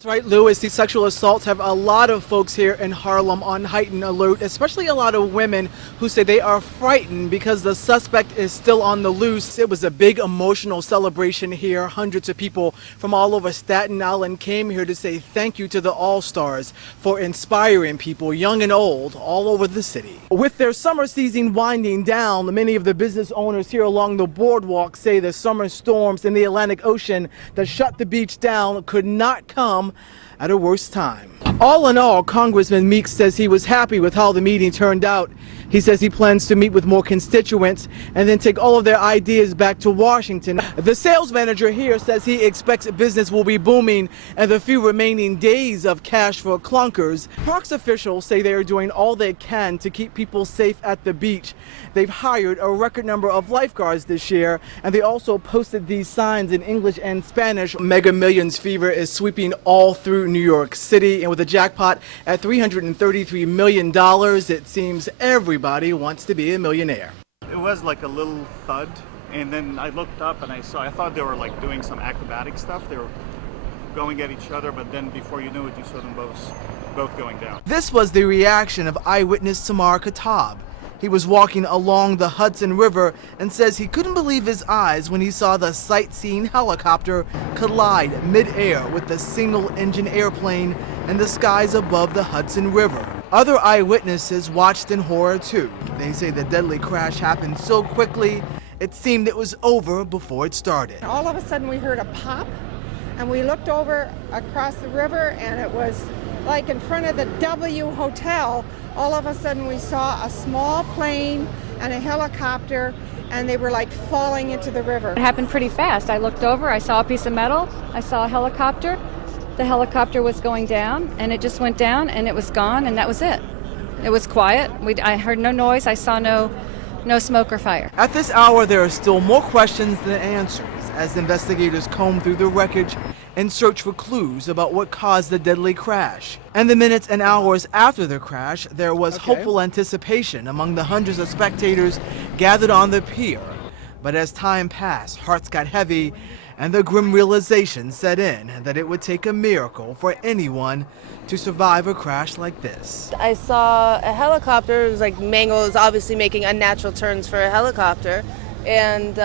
That's right, Louis. These sexual assaults have a lot of folks here in Harlem on heightened alert, especially a lot of women who say they are frightened because the suspect is still on the loose. It was a big emotional celebration here. Hundreds of people from all over Staten Island came here to say thank you to the All-Stars for inspiring people, young and old, all over the city. With their summer season winding down, many of the business owners here along the boardwalk say the summer storms in the Atlantic Ocean that shut the beach down could not come at a worse time. All in all, Congressman Meeks says he was happy with how the meeting turned out. He says he plans to meet with more constituents and then take all of their ideas back to Washington. The sales manager here says he expects business will be booming and the few remaining days of cash for clunkers. Parks officials say they are doing all they can to keep people safe at the beach. They've hired a record number of lifeguards this year, and they also posted these signs in English and Spanish. Mega Millions fever is sweeping all through New York City, and with a jackpot at $333 million, it seems everybody wants to be a millionaire. It was like a little thud, and then I looked up and I thought they were like doing some acrobatic stuff. They were going at each other, but then before you knew it, you saw them both going down. This was the reaction of eyewitness Samar Khattab. He was walking along the Hudson River and says he couldn't believe his eyes when he saw the sightseeing helicopter collide mid-air with the single-engine airplane in the skies above the Hudson River. Other eyewitnesses watched in horror too. They say the deadly crash happened so quickly, it seemed it was over before it started. All of a sudden we heard a pop, and we looked over across the river, and it was like in front of the W Hotel. All of a sudden we saw a small plane and a helicopter, and they were like falling into the river. It happened pretty fast. I looked over, I saw a piece of metal, I saw a helicopter. The helicopter was going down, and it just went down, and it was gone, and that was it. It was quiet. I heard no noise. I saw no smoke or fire. At this hour, there are still more questions than answers as investigators comb through the wreckage and search for clues about what caused the deadly crash. And the minutes and hours after the crash, there was hopeful anticipation among the hundreds of spectators gathered on the pier. But as time passed, hearts got heavy, and the grim realization set in that it would take a miracle for anyone to survive a crash like this. I saw a helicopter. It was like Mangle is obviously making unnatural turns for a helicopter, and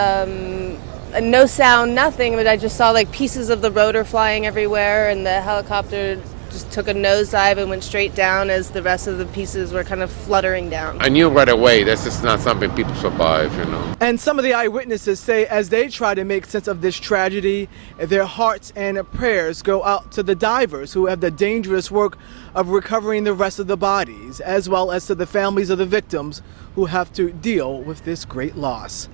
no sound, nothing, but I just saw like pieces of the rotor flying everywhere, and the helicopter just took a nosedive and went straight down as the rest of the pieces were kind of fluttering down. I knew right away that's just not something people survive, you know. And some of the eyewitnesses say as they try to make sense of this tragedy, their hearts and prayers go out to the divers who have the dangerous work of recovering the rest of the bodies, as well as to the families of the victims who have to deal with this great loss.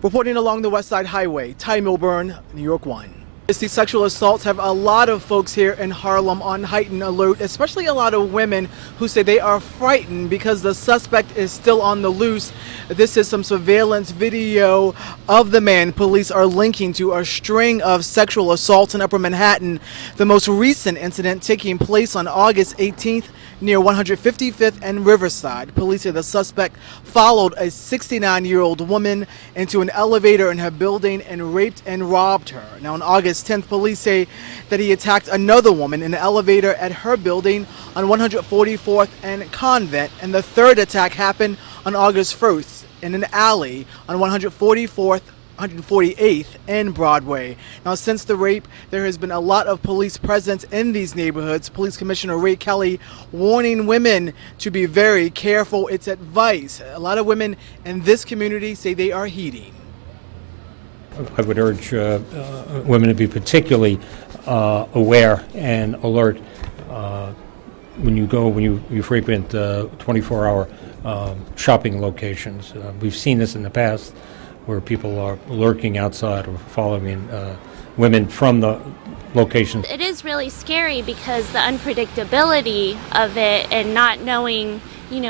Reporting along the West Side Highway, Ty Milburn, New York 1. These sexual assaults have a lot of folks here in Harlem on heightened alert, especially a lot of women who say they are frightened because the suspect is still on the loose. This is some surveillance video of the man police are linking to a string of sexual assaults in Upper Manhattan. The most recent incident taking place on August 18th near 155th and Riverside. Police say the suspect followed a 69-year-old woman into an elevator in her building and raped and robbed her. Now on August 10th, police say that he attacked another woman in an elevator at her building on 144th and Convent, and the third attack happened on August 1st in an alley on 148th and Broadway. Now, since the rape, there has been a lot of police presence in these neighborhoods. Police Commissioner Ray Kelly warning women to be very careful. It's advice. A lot of women in this community say they are heeding. I would urge women to be particularly aware and alert when you frequent 24-hour shopping locations. We've seen this in the past where people are lurking outside or following women from the locations. It is really scary because the unpredictability of it and not knowing,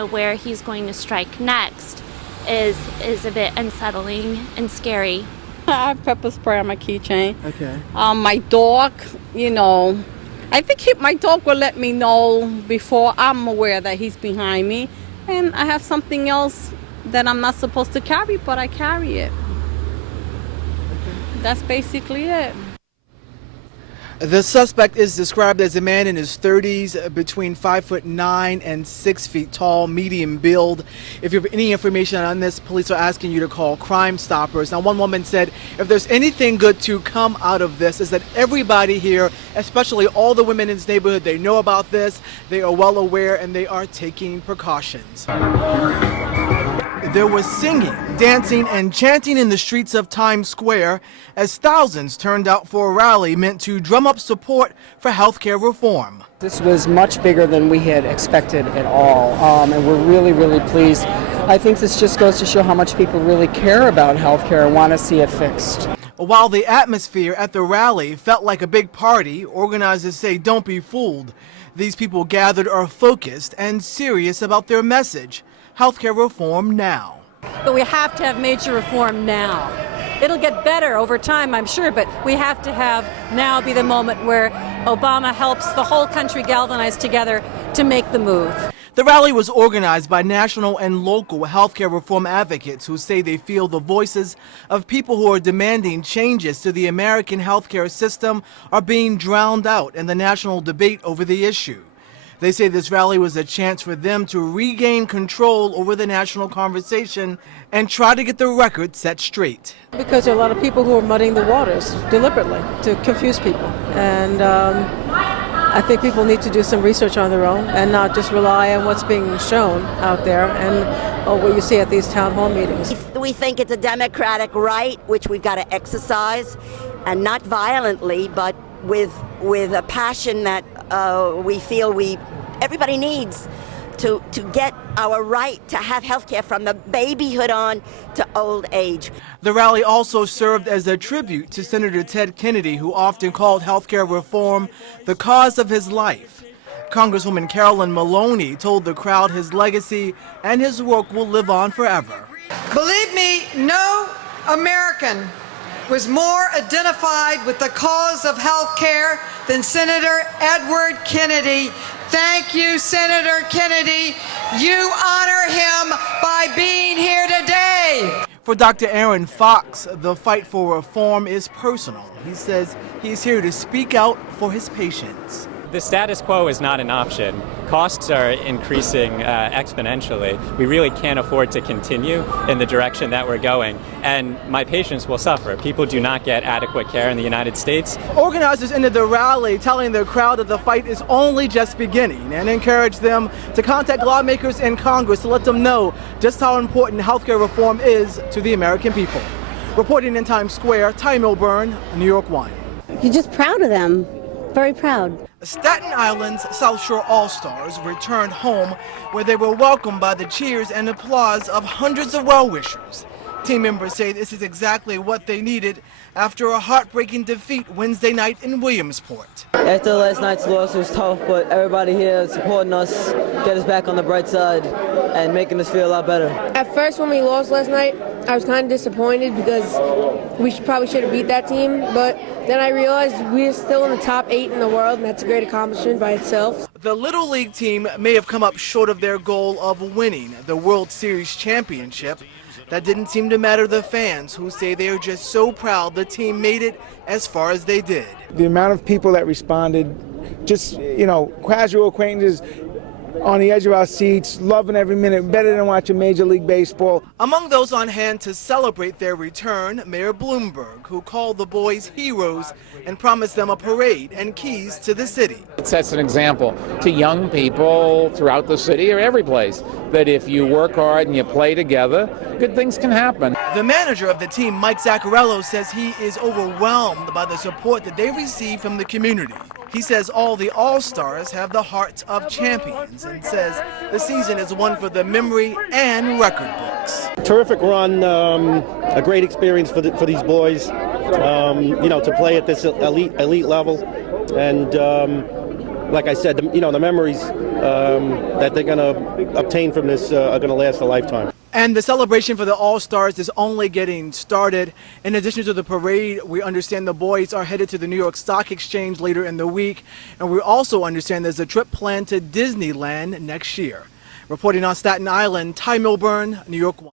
where he's going to strike next is a bit unsettling and scary. I have pepper spray on my keychain. Okay. My dog, I think my dog will let me know before I'm aware that he's behind me. And I have something else that I'm not supposed to carry, but I carry it. Okay. That's basically it. The suspect is described as a man in his 30s, between 5'9" and 6 feet tall, medium build. If you have any information on this, police are asking you to call Crime Stoppers. Now, one woman said if there's anything good to come out of this is that everybody here, especially all the women in this neighborhood, they know about this, they are well aware, and they are taking precautions. There was singing, dancing, and chanting in the streets of Times Square as thousands turned out for a rally meant to drum up support for healthcare reform. This was much bigger than we had expected at all, and we're really, really pleased. I think this just goes to show how much people really care about healthcare and want to see it fixed. While the atmosphere at the rally felt like a big party, organizers say don't be fooled. These people gathered are focused and serious about their message. Healthcare reform now. But we have to have major reform now. It'll get better over time, I'm sure, but we have to have now be the moment where Obama helps the whole country galvanize together to make the move. The rally was organized by national and local healthcare reform advocates who say they feel the voices of people who are demanding changes to the American healthcare system are being drowned out in the national debate over the issue. They say this rally was a chance for them to regain control over the national conversation and try to get the record set straight. Because there are a lot of people who are muddying the waters deliberately to confuse people. And I think people need to do some research on their own and not just rely on what's being shown out there and what you see at these town hall meetings. We think it's a democratic right, which we've got to exercise, and not violently, but with a passion that we feel everybody needs to get our right to have health care from the babyhood on to old age. The rally also served as a tribute to Senator Ted Kennedy, who often called health care reform the cause of his life. Congresswoman Carolyn Maloney told the crowd his legacy and his work will live on forever. Believe me, no American was more identified with the cause of health care than Senator Edward Kennedy. Thank you, Senator Kennedy. You honor him by being here today. For Dr. Aaron Fox, the fight for reform is personal. He says he's here to speak out for his patients. The status quo is not an option. Costs are increasing exponentially. We really can't afford to continue in the direction that we're going, and my patients will suffer. People do not get adequate care in the United States. Organizers ended the rally telling the crowd that the fight is only just beginning and encouraged them to contact lawmakers in Congress to let them know just how important healthcare reform is to the American people. Reporting in Times Square, Ty Milburn, New York 1. You're just proud of them. Very proud. Staten Island's South Shore All-Stars returned home where they were welcomed by the cheers and applause of hundreds of well-wishers. Team members say this is exactly what they needed after a heartbreaking defeat Wednesday night in Williamsport. After last night's loss, it was tough, but everybody here is supporting us, get us back on the bright side, and making us feel a lot better. At first, when we lost last night, I was kind of disappointed because we probably should have beat that team, but then I realized we're still in the top 8 in the world, and that's a great accomplishment by itself. The Little League team may have come up short of their goal of winning the World Series championship. That didn't seem to matter to the fans, who say they are just so proud the team made it as far as they did. The amount of people that responded, just, casual acquaintances on the edge of our seats, loving every minute, better than watching Major League Baseball. Among those on hand to celebrate their return, Mayor Bloomberg, who called the boys heroes and promised them a parade and keys to the city. It sets an example to young people throughout the city or every place that if you work hard and you play together, good things can happen. The manager of the team, Mike Zaccarello, says he is overwhelmed by the support that they receive from the community. He says all the All-Stars have the hearts of champions and says the season is one for the memory and record books. Terrific run, a great experience for these boys, to play at this elite level. And like I said, the memories that they're going to obtain from this are going to last a lifetime. And the celebration for the All-Stars is only getting started. In addition to the parade, we understand the boys are headed to the New York Stock Exchange later in the week. And we also understand there's a trip planned to Disneyland next year. Reporting on Staten Island, Ty Milburn, New York 1.